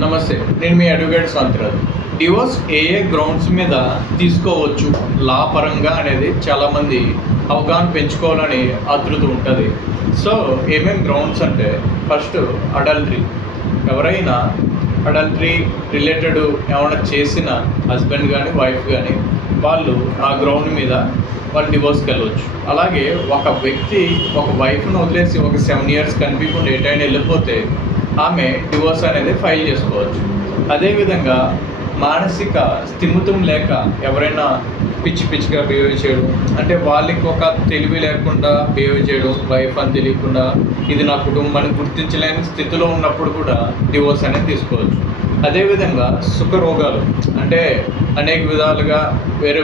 నమస్తే, నేను మీ advocate సంతరాజ్. Divorce ఏ grounds మీద తీసుకోవచ్చు లా పరంగా అనేది చాలామంది అవగాహన పెంచుకోవాలని ఆతృత ఉంటుంది. సో ఏమేమి గ్రౌండ్స్ అంటే, ఫస్ట్ అడల్టరీ. ఎవరైనా అడల్టరీ రిలేటెడ్ ఏమైనా చేసిన హస్బెండ్ కానీ వైఫ్ కానీ వాళ్ళు ఆ గ్రౌండ్ మీద వాళ్ళు డివోర్స్కి వెళ్ళవచ్చు. అలాగే ఒక వ్యక్తి ఒక వైఫ్ను వదిలేసి ఒక 7 years కనిపించకుండా ఎటైనా వెళ్ళిపోతే ఆమె డివోర్స్ అనేది ఫైల్ చేసుకోవచ్చు. అదేవిధంగా మానసిక స్థిమితం లేక ఎవరైనా పిచ్చిగా బిహేవ్ చేయడం, అంటే వాళ్ళకి ఒక తెలివి లేకుండా బిహేవ్ చేయడం, వైఫ్ అని తెలియకుండా ఇది నా కుటుంబాన్ని గుర్తించలేని స్థితిలో ఉన్నప్పుడు కూడా డివోర్స్ అనేది తీసుకోవచ్చు. అదేవిధంగా సుఖ రోగాలు, అంటే అనేక విధాలుగా వేరే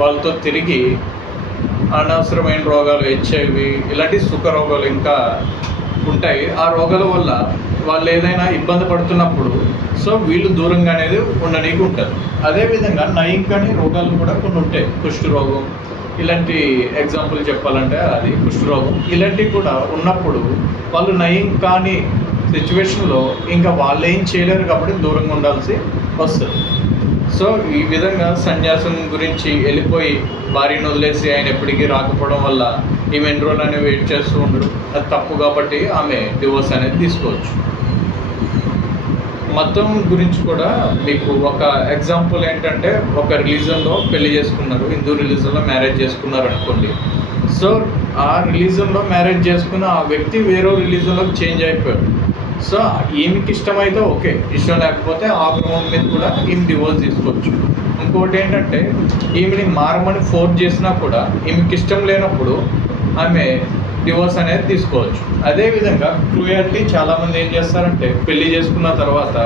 వాళ్ళతో తిరిగి అనవసరమైన రోగాలు, HIV ఇలాంటి సుఖ రోగాలు ఇంకా ఉంటాయి. ఆ రోగాల వల్ల వాళ్ళు ఏదైనా ఇబ్బంది పడుతున్నప్పుడు సో వీళ్ళు దూరంగా అనేది ఉండడానికి ఉంటుంది. అదేవిధంగా నయం కాని రోగాలు కూడా కొన్ని ఉంటాయి. కుష్ఠరోగం ఇలాంటి ఎగ్జాంపుల్ చెప్పాలంటే అది కుష్ఠరోగం. ఇలాంటివి కూడా ఉన్నప్పుడు వాళ్ళు నయం కాని సిచ్యువేషన్లో ఇంకా వాళ్ళు ఏం చేయలేరు కాబట్టి దూరంగా ఉండాల్సి వస్తుంది. సో ఈ విధంగా సన్యాసం గురించి వెళ్ళిపోయి భార్యను వదిలేసి ఆయన ఎప్పటికీ రాకపోవడం వల్ల ఈమె ఎన్ని రోజులు అనేవి వెయిట్ చేస్తూ ఉండడం అది తప్పు. కాబట్టి ఆమె డివోర్స్ అనేది తీసుకోవచ్చు. మతం గురించి కూడా మీకు ఒక ఎగ్జాంపుల్ ఏంటంటే, ఒక రిలీజన్లో పెళ్లి చేసుకున్నారు, హిందూ రిలీజన్లో మ్యారేజ్ చేసుకున్నారు అనుకోండి. సో ఆ రిలీజన్లో మ్యారేజ్ చేసుకున్న ఆ వ్యక్తి వేరే రిలీజన్లోకి చేంజ్ అయిపోయాడు. సో ఈమెకి ఇష్టమైతే ఓకే, ఇష్టం లేకపోతే ఆ గ్రౌండ్ మీద కూడా ఈమె డివోర్స్ తీసుకోవచ్చు. ఇంకోటి ఏంటంటే, ఈమెని మారమని ఫోర్స్ చేసినా కూడా ఈమెకి ఇష్టం లేనప్పుడు ఆమె డివోర్స్ అనేది తీసుకోవచ్చు. అదేవిధంగా క్రూయాలిటీ, చాలామంది ఏం చేస్తారంటే పెళ్లి చేసుకున్న తర్వాత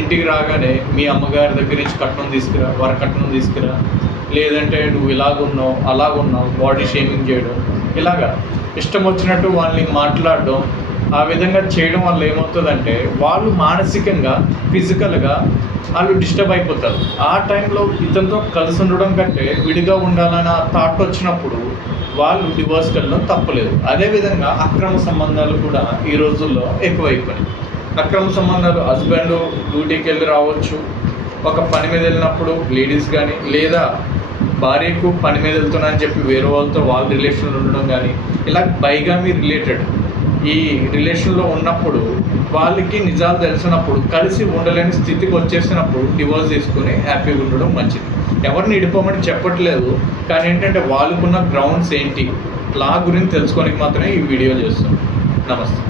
ఇంటికి రాగానే మీ అమ్మగారి దగ్గర నుంచి కట్నం తీసుకురా, వరకట్నం తీసుకురా, లేదంటే నువ్వు ఇలాగున్నావు అలాగున్నావు, బాడీ షేమింగ్ చేయడం, ఇలాగా ఇష్టం వచ్చినట్టు వాళ్ళని మాట్లాడడం. ఆ విధంగా చేయడం వల్ల ఏమవుతుందంటే వాళ్ళు మానసికంగా ఫిజికల్గా వాళ్ళు డిస్టర్బ్ అయిపోతారు. ఆ టైంలో ఇతనితో కలిసి ఉండడం కంటే విడిగా ఉండాలని ఆ థాట్ వచ్చినప్పుడు వాళ్ళు డివోర్స్కి వెళ్ళడం తప్పలేదు. అదేవిధంగా అక్రమ సంబంధాలు కూడా ఈ రోజుల్లో ఎక్కువైపోయినాయి. అక్రమ సంబంధాలు హస్బెండ్ డ్యూటీకి వెళ్ళి రావచ్చు, ఒక పని మీద వెళ్ళినప్పుడు లేడీస్ కానీ, లేదా భార్యకు పని మీద వెళ్తున్నా అని చెప్పి వేరే వాళ్ళతో వాళ్ళ రిలేషన్లో ఉండడం కానీ, ఇలా బైగామీ రిలేటెడ్ ఈ రిలేషన్లో ఉన్నప్పుడు వాళ్ళకి నిజాలు తెలిసినప్పుడు కలిసి ఉండలేని స్థితికి వచ్చేసినప్పుడు డివోర్స్ తీసుకుని హ్యాపీగా ఉండడం మంచిది. ఎవరిని ఇడిపోమని చెప్పట్లేదు, కానీ ఏంటంటే వాళ్ళకున్న గ్రౌండ్స్ ఏంటి లా గురించి తెలుసుకోనికి మాత్రమే ఈ వీడియో చేస్తాం. నమస్తే.